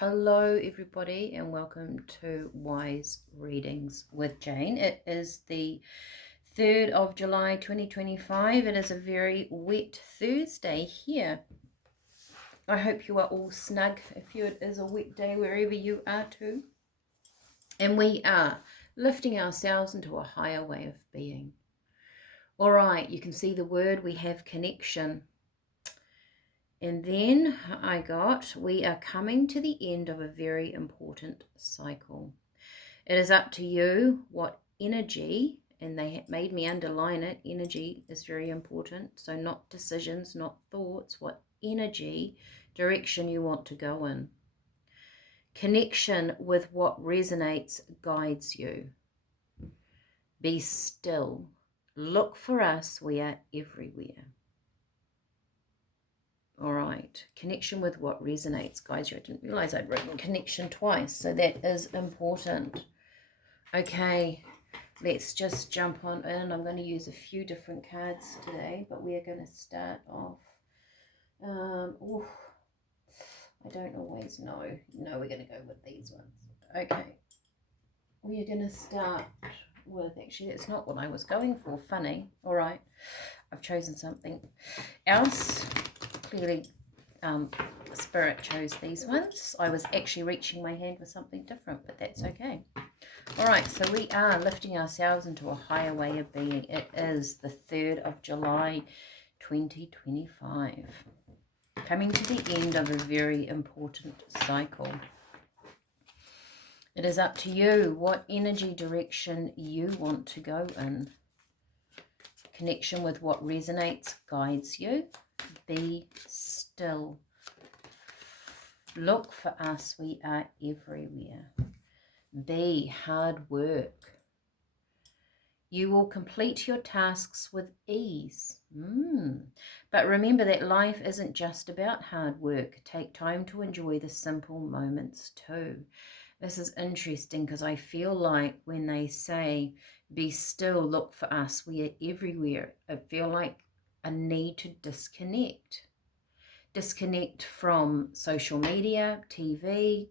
Hello everybody and welcome to Wise Readings with Jane. It is the 3rd of July 2025. It is a very wet Thursday here. I hope you are all snug if it is a wet day wherever you are too. And we are lifting ourselves into a higher way of being. All right, you can see the word, we have connection. And then I got, we are coming to the end of a very important cycle. It is up to you what energy, and they made me underline it, energy is very important. So not decisions, not thoughts, what energy, direction you want to go in. Connection with what resonates guides you. Be still. Look for us, we are everywhere. All right, connection with what resonates guides you. I didn't realize I'd written connection twice, so that is important. Okay, let's just jump on in. I'm going to use a few different cards today, but we are going to start off. I don't always know. No, we're going to go with these ones. Okay, we are going to start with, actually, that's not what I was going for. Funny. All right, I've chosen something else. Clearly, Spirit chose these ones. I was actually reaching my hand for something different, but that's okay. All right, so we are lifting ourselves into a higher way of being. It is the 3rd of July, 2025. Coming to the end of a very important cycle. It is up to you what energy direction you want to go in. Connection with what resonates guides you. Be still. Look for us, we are everywhere. Be hard work. You will complete your tasks with ease. But remember that life isn't just about hard work. Take time to enjoy the simple moments too. This is interesting because I feel like when they say, be still, look for us, we are everywhere, I feel like a need to disconnect. Disconnect from social media, TV,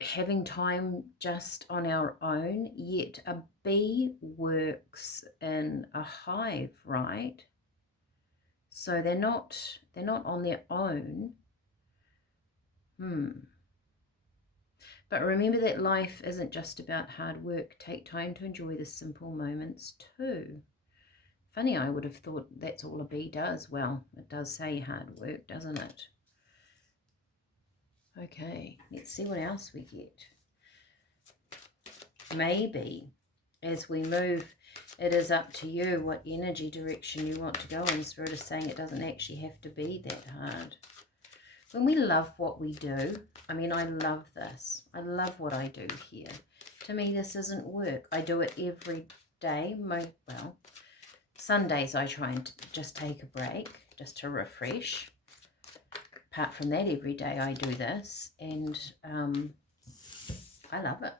having time just on our own, yet a bee works in a hive, right? So they're not on their own. But remember that life isn't just about hard work. Take time to enjoy the simple moments too. Funny, I would have thought that's all a bee does. Well, it does say hard work, doesn't it? Okay, let's see what else we get. Maybe as we move, it is up to you what energy direction you want to go in. Spirit is saying it doesn't actually have to be that hard. When we love what we do, I mean, I love this. I love what I do here. To me, this isn't work. I do it every day. Well, Sundays I try and just take a break, just to refresh. Apart from that, every day I do this, and I love it.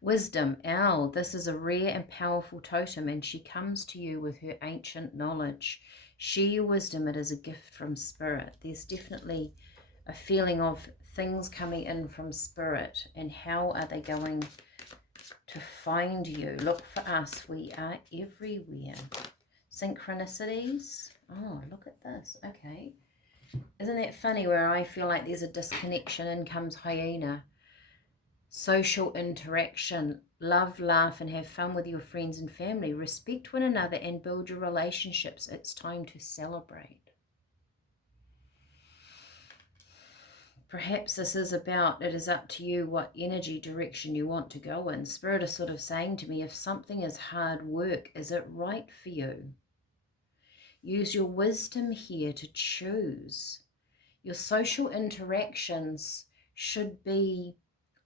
Wisdom, Owl. This is a rare and powerful totem, and she comes to you with her ancient knowledge. Share your wisdom. It is a gift from Spirit. There's definitely a feeling of things coming in from Spirit, and how are they going to find you? Look for us. We are everywhere. Synchronicities. Oh, look at this. Okay. Isn't that funny where I feel like there's a disconnection? In comes hyena. Social interaction. Love, laugh, and have fun with your friends and family. Respect one another and build your relationships. It's time to celebrate. Perhaps this is about, it is up to you what energy direction you want to go in. Spirit is sort of saying to me, if something is hard work, is it right for you? Use your wisdom here to choose. Your social interactions should be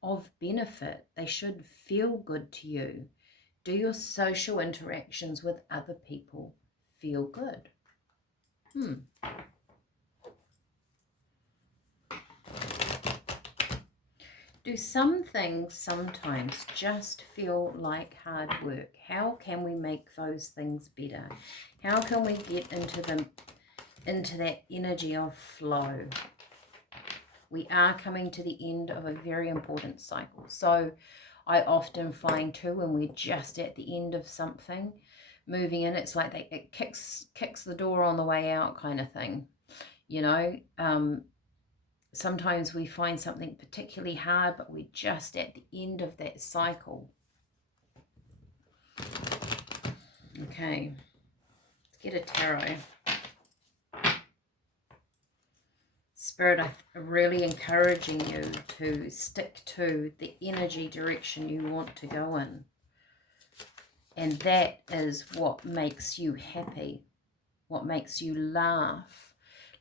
of benefit. They should feel good to you. Do your social interactions with other people feel good? Do some things sometimes just feel like hard work? How can we make those things better? How can we get into into that energy of flow. We are coming to the end of a very important cycle. So I often find too, when we're just at the end of something, moving in, it's like it kicks the door on the way out kind of thing. You know, sometimes we find something particularly hard, but we're just at the end of that cycle. Okay, let's get a tarot. Spirit, I'm really encouraging you to stick to the energy direction you want to go in. And that is what makes you happy, what makes you laugh.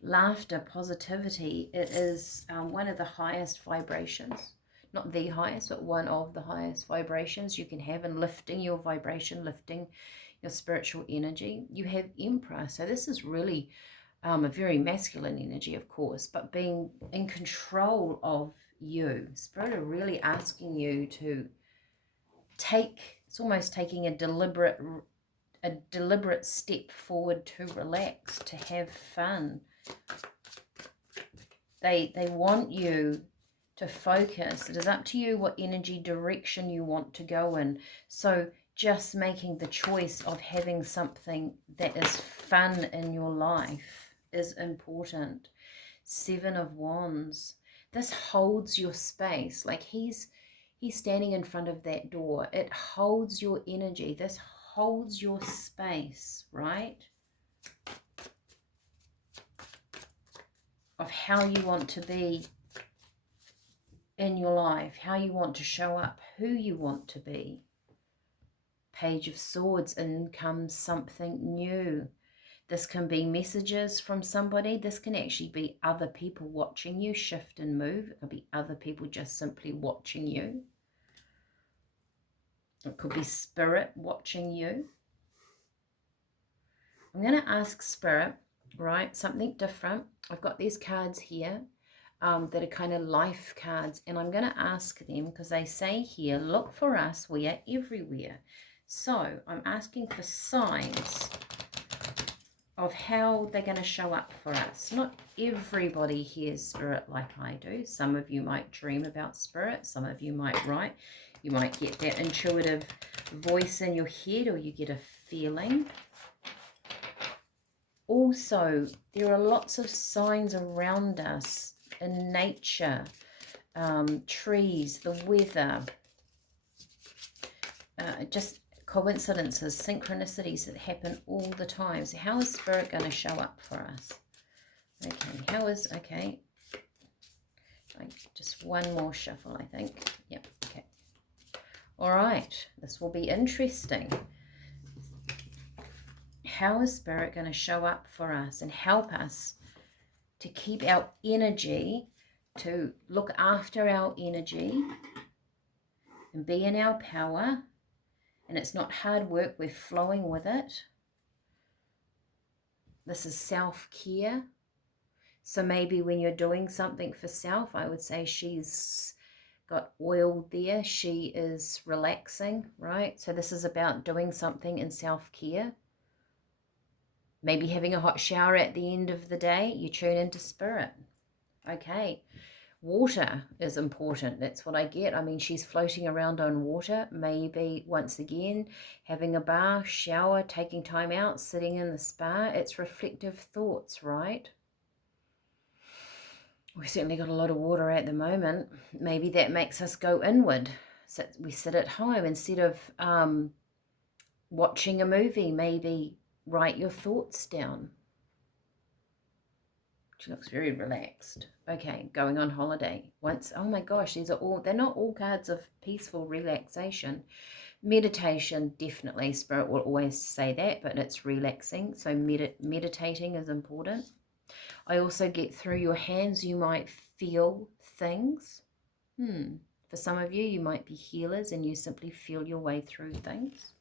Laughter, positivity, it is one of the highest vibrations. Not the highest, but one of the highest vibrations you can have in lifting your vibration, lifting your spiritual energy. You have Emperor, so this is really a very masculine energy, of course, but being in control of you. Spirit are really asking you to take, it's almost taking a deliberate step forward to relax, to have fun. They want you to focus. It is up to you what energy direction you want to go in. So just making the choice of having something that is fun in your life is important. 7 of Wands. This holds your space. Like he's standing in front of that door. It holds your energy. This holds your space, right? Of how you want to be in your life, how you want to show up, who you want to be. Page of Swords, in comes something new. This can be messages from somebody. This can actually be other people watching you shift and move. It could be other people just simply watching you. It could be Spirit watching you. I'm going to ask Spirit, right, something different. I've got these cards here that are kind of life cards, and I'm going to ask them, because they say here, look for us, we are everywhere. So I'm asking for signs of how they're going to show up for us. Not everybody hears Spirit like I do. Some of you might dream about Spirit. Some of you might write. You might get that intuitive voice in your head, or you get a feeling. Also, there are lots of signs around us in nature, trees, the weather, just coincidences, synchronicities that happen all the time. So how is Spirit going to show up for us? Okay, okay. Just one more shuffle, I think. Yep, okay. All right, this will be interesting. How is Spirit going to show up for us and help us to keep our energy, to look after our energy and be in our power? And it's not hard work, we're flowing with it. This is self-care. So maybe when you're doing something for self, I would say she's got oil there. She is relaxing, right? So this is about doing something in self-care. Maybe having a hot shower at the end of the day, you tune into Spirit. Okay. Water is important. That's what I get. I mean, she's floating around on water. Maybe, once again, having a bath, shower, taking time out, sitting in the spa. It's reflective thoughts, right? We've certainly got a lot of water at the moment. Maybe that makes us go inward. So we sit at home instead of watching a movie. Maybe write your thoughts down. She looks very relaxed. Okay, going on holiday. Once, oh my gosh, they're not all cards of peaceful relaxation. Meditation, definitely, Spirit will always say that, but it's relaxing. So meditating is important. I also get through your hands, you might feel things. For some of you, you might be healers and you simply feel your way through things.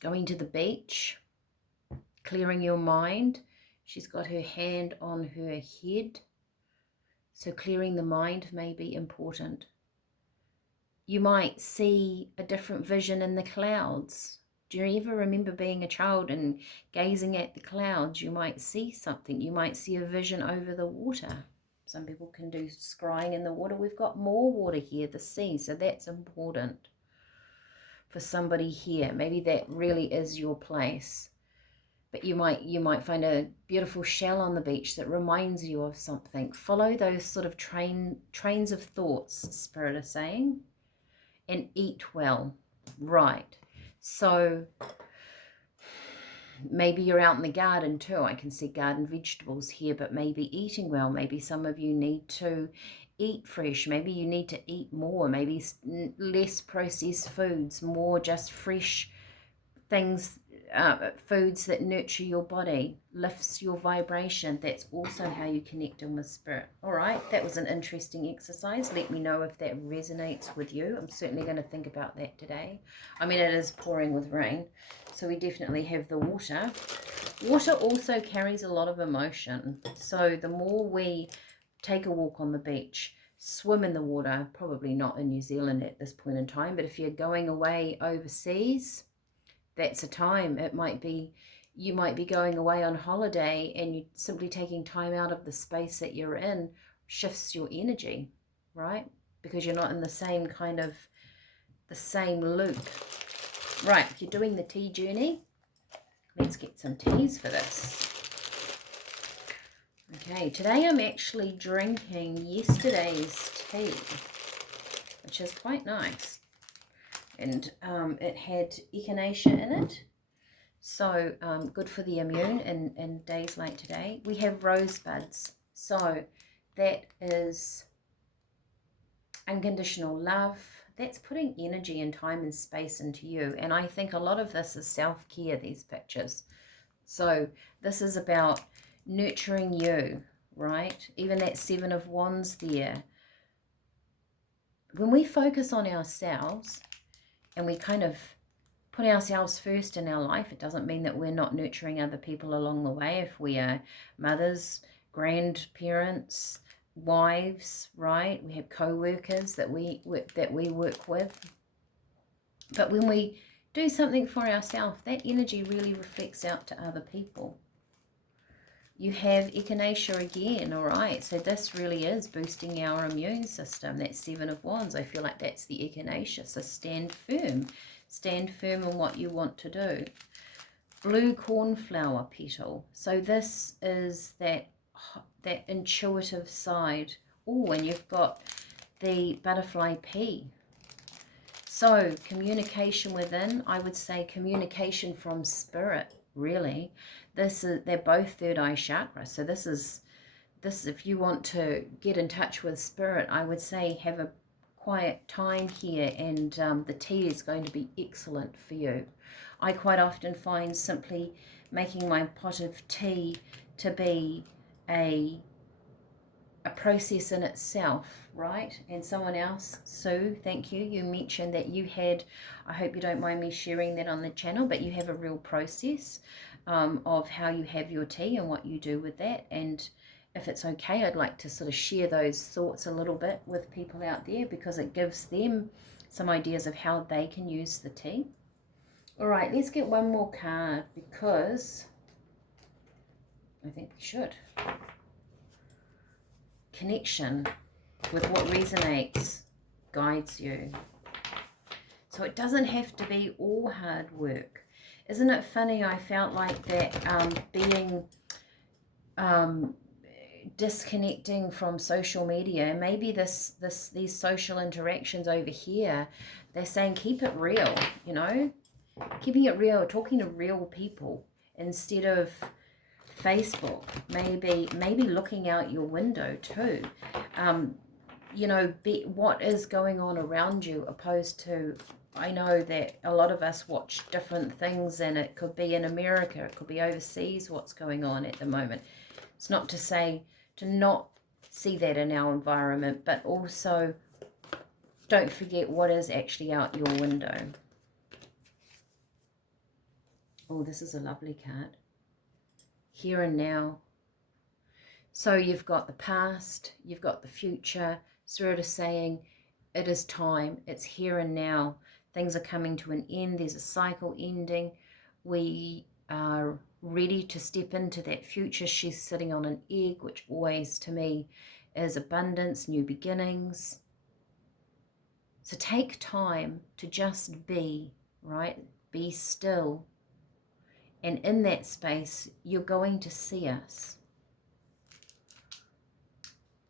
Going to the beach, clearing your mind. She's got her hand on her head. So clearing the mind may be important. You might see a different vision in the clouds. Do you ever remember being a child and gazing at the clouds? You might see something. You might see a vision over the water. Some people can do scrying in the water. We've got more water here, the sea, so that's important for somebody here. Maybe that really is your place. But you might find a beautiful shell on the beach that reminds you of something. Follow those sort of trains of thoughts, Spirit is saying, and eat well. Right. So maybe you're out in the garden too. I can see garden vegetables here, but maybe eating well. Maybe some of you need to eat fresh. Maybe you need to eat more. Maybe less processed foods, more just fresh things, foods that nurture your body, lifts your vibration. That's also how you connect in with spirit. All right, that was an interesting exercise. Let me know if that resonates with you. I'm certainly going to think about that today. I mean, it is pouring with rain, so we definitely have the water. Water also carries a lot of emotion. So the more we take a walk on the beach, swim in the water, probably not in New Zealand at this point in time, but if you're going away overseas, that's a time. It might be, you might be going away on holiday and you simply taking time out of the space that you're in shifts your energy, right? Because you're not in the same kind of, the same loop. Right, if you're doing the tea journey, let's get some teas for this. Okay, today I'm actually drinking yesterday's tea, which is quite nice. And it had echinacea in it, so good for the immune in days like today. We have rosebuds, so that is unconditional love. That's putting energy and time and space into you, and I think a lot of this is self-care, these pictures. So this is about nurturing you, right? Even that Seven of Wands there. When we focus on ourselves, and we kind of put ourselves first in our life, it doesn't mean that we're not nurturing other people along the way. If we are mothers, grandparents, wives, right? We have co-workers that we work with. But when we do something for ourselves, that energy really reflects out to other people. You have echinacea again, all right? So this really is boosting our immune system. That Seven of Wands, I feel like that's the echinacea. So stand firm. Stand firm in what you want to do. Blue cornflower petal. So this is that intuitive side. Oh, and you've got the butterfly pea. So communication within, I would say communication from spirit, really. They're both third eye chakra. So this if you want to get in touch with spirit, I would say have a quiet time here, and the tea is going to be excellent for you. I quite often find simply making my pot of tea to be a process in itself, right? And someone else, Sue, thank you, you mentioned that you had, I hope you don't mind me sharing that on the channel, but you have a real process of how you have your tea and what you do with that. And if it's okay, I'd like to sort of share those thoughts a little bit with people out there, because it gives them some ideas of how they can use the tea. All right, let's get one more card, because I think we should. Connection with what resonates guides you. So it doesn't have to be all hard work. Isn't it funny? I felt like that being disconnecting from social media, and maybe these social interactions over here, they're saying keep it real, you know, keeping it real, talking to real people instead of Facebook. Maybe looking out your window too. You know, what is going on around you, opposed to, I know that a lot of us watch different things, and it could be in America, it could be overseas, what's going on at the moment. It's not to say to not see that in our environment, but also don't forget what is actually out your window. Oh, this is a lovely card. Here and now. So you've got the past, you've got the future. Spirit is saying it is time. It's here and now. Things are coming to an end. There's a cycle ending. We are ready to step into that future. She's sitting on an egg, which always to me is abundance, new beginnings. So take time to just be, right? Be still. And in that space, you're going to see us.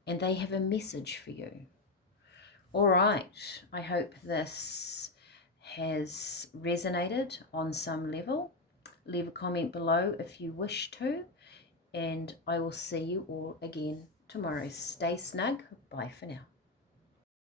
And they have a message for you. All right, I hope this has resonated on some level. Leave a comment below if you wish to, and I will see you all again tomorrow. Stay snug. Bye for now.